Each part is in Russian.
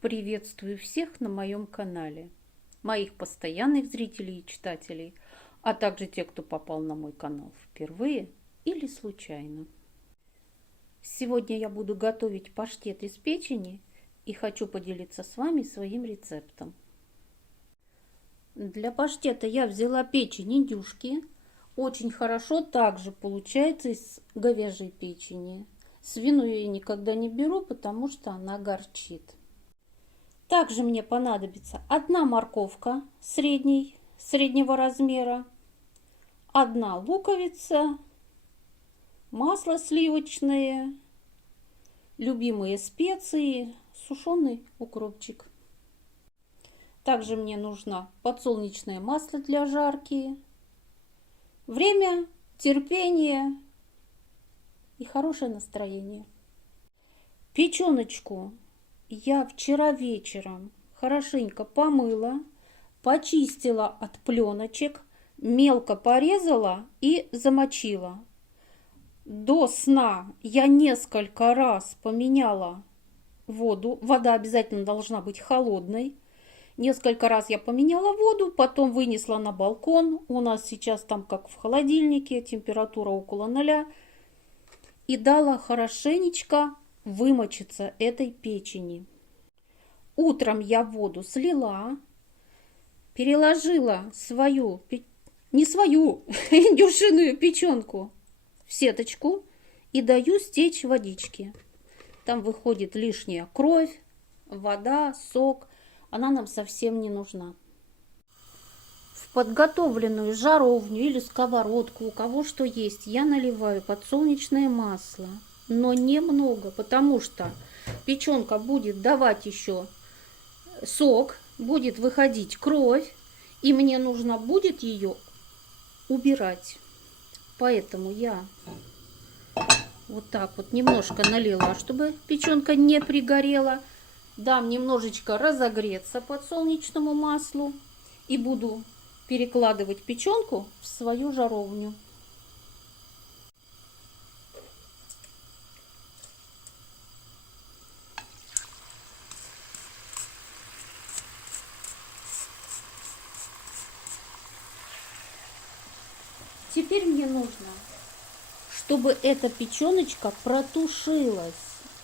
Приветствую всех на моем канале, моих постоянных зрителей и читателей, а также тех, кто попал на мой канал впервые или случайно. Сегодня я буду готовить паштет из печени и хочу поделиться с вами своим рецептом. Для паштета я взяла печень индюшки. Очень хорошо также получается из говяжьей печени. Свиную я никогда не беру, потому что она горчит. Также мне понадобится одна морковка среднего размера, одна луковица, масло сливочное, любимые специи, сушеный укропчик. Также мне нужно подсолнечное масло для жарки, время, терпение и хорошее настроение. Печеночку я вчера вечером хорошенько помыла, почистила от пленочек, мелко порезала и замочила. До сна я несколько раз поменяла воду. Вода обязательно должна быть холодной. Несколько раз я поменяла воду, потом вынесла на балкон. У нас сейчас там как в холодильнике, температура около 0. И дала хорошенечко вымочиться этой печени. Утром я воду слила, переложила индюшиную печенку в сеточку и даю стечь водички. Там выходит лишняя кровь, вода, сок. Она нам совсем не нужна. В подготовленную жаровню или сковородку, у кого что есть, я наливаю подсолнечное масло. Но немного, потому что печенка будет давать еще сок, будет выходить кровь, и мне нужно будет ее убирать. Поэтому я вот так вот немножко налила, чтобы печенка не пригорела. Дам немножечко разогреться подсолнечному маслу и буду перекладывать печенку в свою жаровню. Теперь мне нужно, чтобы эта печеночка протушилась.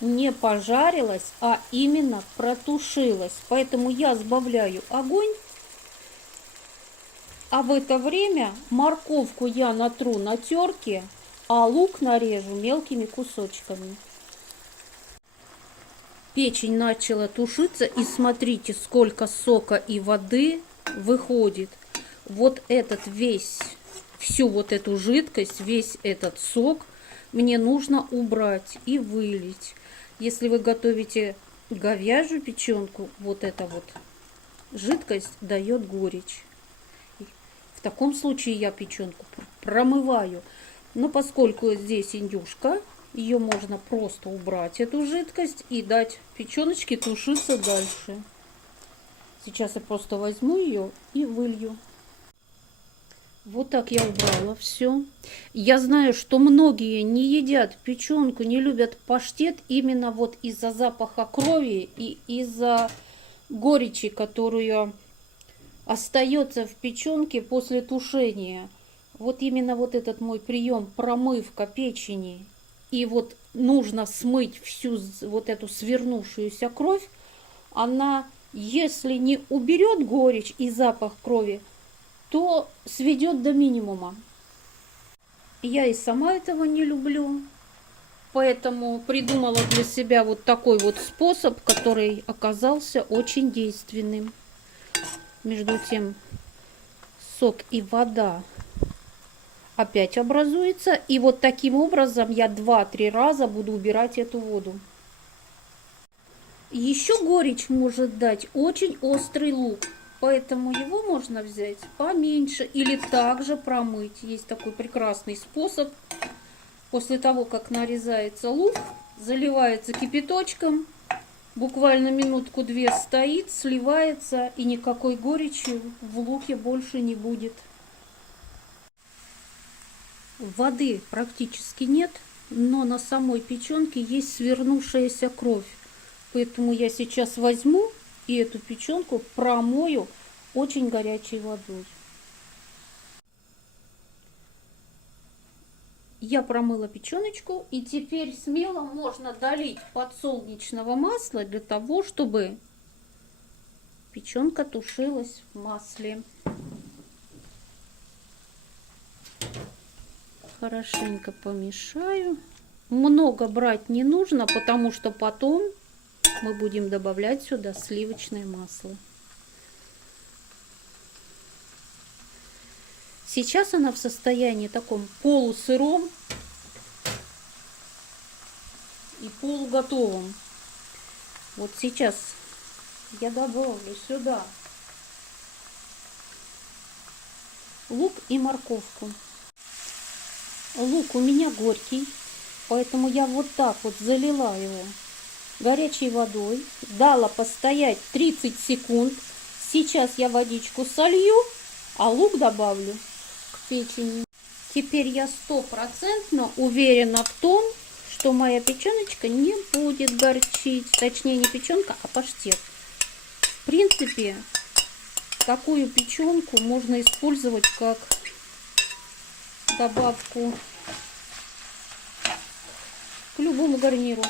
Не пожарилась, а именно протушилась. Поэтому я сбавляю огонь. А в это время морковку я натру на терке, а лук нарежу мелкими кусочками. Печень начала тушиться, и смотрите, сколько сока и воды выходит. Вот всю вот эту жидкость, весь этот сок мне нужно убрать и вылить. Если вы готовите говяжью печенку, вот эта вот жидкость дает горечь. В таком случае я печенку промываю. Но поскольку здесь индюшка, ее можно просто убрать, эту жидкость, и дать печеночке тушиться дальше. Сейчас я просто возьму ее и вылью. Вот так я убрала все. Я знаю, что многие не едят печенку, не любят паштет именно вот из-за запаха крови и из-за горечи, которая остается в печенке после тушения. Вот именно вот этот мой прием промывка печени. И вот нужно смыть всю вот эту свернувшуюся кровь. Она, если не уберет горечь и запах крови, то сведет до минимума. Я и сама этого не люблю, поэтому придумала для себя вот такой вот способ, который оказался очень действенным. Между тем сок и вода опять образуется, и вот таким образом я 2-3 раза буду убирать эту воду. Еще горечь может дать очень острый лук. Поэтому его можно взять поменьше или также промыть. Есть такой прекрасный способ. После того, как нарезается лук, заливается кипяточком, буквально минутку-две стоит, сливается, и никакой горечи в луке больше не будет. Воды практически нет, но на самой печенке есть свернувшаяся кровь. Поэтому я сейчас возьму и эту печенку промою очень горячей водой. Я промыла печеночку, и теперь смело можно долить подсолнечного масла для того, чтобы печенка тушилась в масле. Хорошенько помешаю. Много брать не нужно, потому что потом мы будем добавлять сюда сливочное масло. Сейчас она в состоянии таком полусыром и полуготовом. Вот сейчас я добавлю сюда лук и морковку. Лук у меня горький, поэтому я вот так вот залила его горячей водой, дала постоять 30 секунд. Сейчас я водичку солью, а лук добавлю к печени. Теперь я стопроцентно уверена в том, что моя печеночка не будет горчить. Точнее, не печенка, а паштет. В принципе, такую печенку можно использовать как добавку к любому гарниру.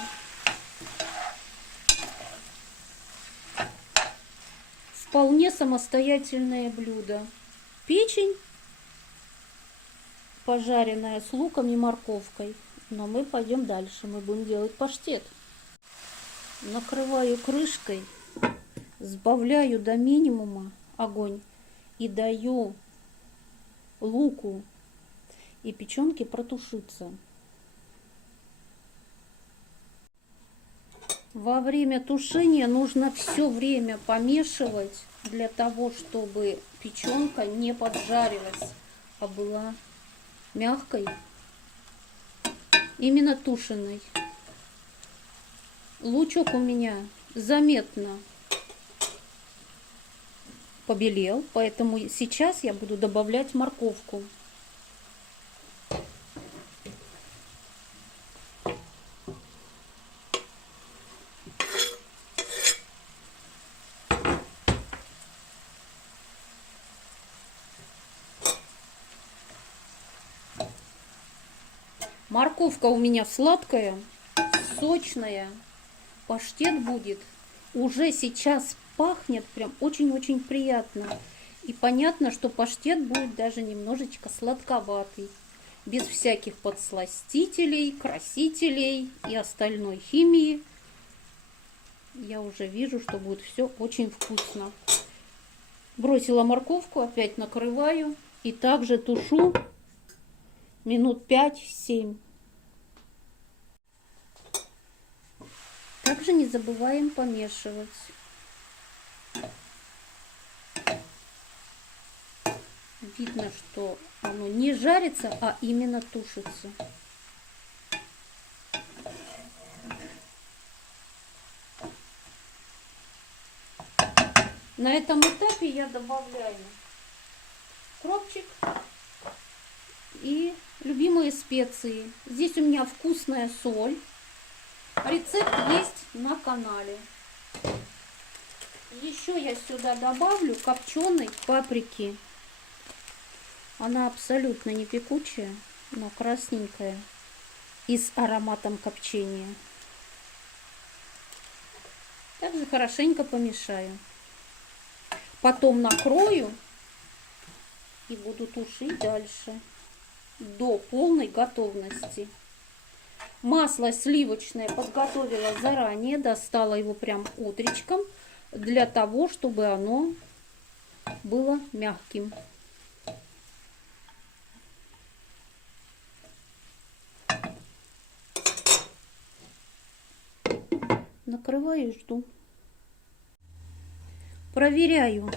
Вполне самостоятельное блюдо. Печень, пожаренная с луком и морковкой. Но мы пойдем дальше. Мы будем делать паштет. Накрываю крышкой, сбавляю до минимума огонь и даю луку и печенке протушиться. Во время тушения нужно все время помешивать для того, чтобы печенка не поджарилась, а была мягкой, именно тушеной. Лучок у меня заметно побелел, поэтому сейчас я буду добавлять морковку. Морковка у меня сладкая, сочная. Паштет будет. Уже сейчас пахнет прям очень-очень приятно. И понятно, что паштет будет даже немножечко сладковатый. Без всяких подсластителей, красителей и остальной химии. Я уже вижу, что будет все очень вкусно. Бросила морковку, опять накрываю. И также тушу минут 5-7. Также не забываем помешивать. Видно, что оно не жарится, а именно тушится. На этом этапе я добавляю укропчик и любимые специи. Здесь у меня вкусная соль. Рецепт есть на канале. Еще я сюда добавлю копченой паприки. Она абсолютно не пекучая, но красненькая и с ароматом копчения. Также хорошенько помешаю. Потом накрою и буду тушить дальше до полной готовности. Масло сливочное подготовила заранее, достала его прям утречком, для того, чтобы оно было мягким. Накрываю и жду. Проверяю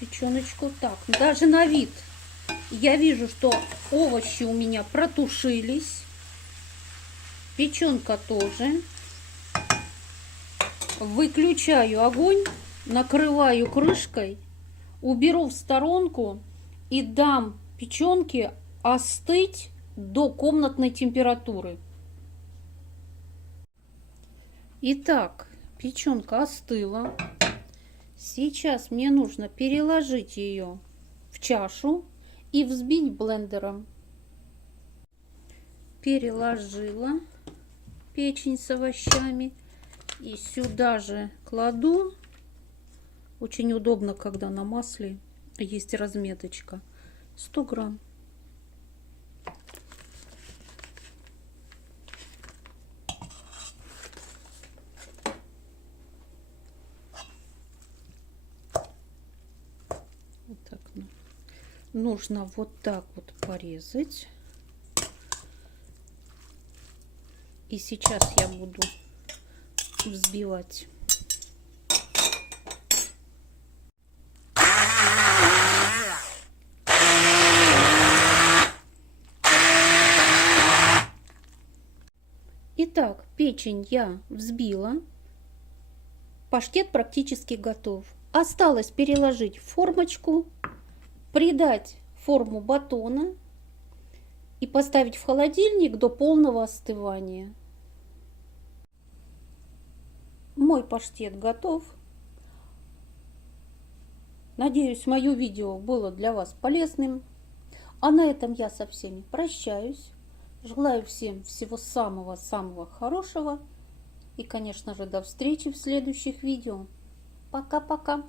печеночку так, даже на вид. Я вижу, что овощи у меня протушились. Печенка тоже. Выключаю огонь, накрываю крышкой, уберу в сторонку и дам печенке остыть до комнатной температуры. Итак, Печенка остыла. Сейчас мне нужно переложить ее в чашу и взбить блендером. Переложила печень с овощами. И сюда же кладу. Очень удобно, когда на масле есть разметочка. 100 грамм. Вот так. Нужно вот так вот порезать. И сейчас я буду взбивать. Итак, печень я взбила. Паштет практически готов. Осталось переложить в формочку, придать форму батона и поставить в холодильник до полного остывания. Мой паштет готов. Надеюсь, мое видео было для вас полезным. А на этом я со всеми прощаюсь. Желаю всем всего самого-самого хорошего. И, конечно же, до встречи в следующих видео. Пока-пока.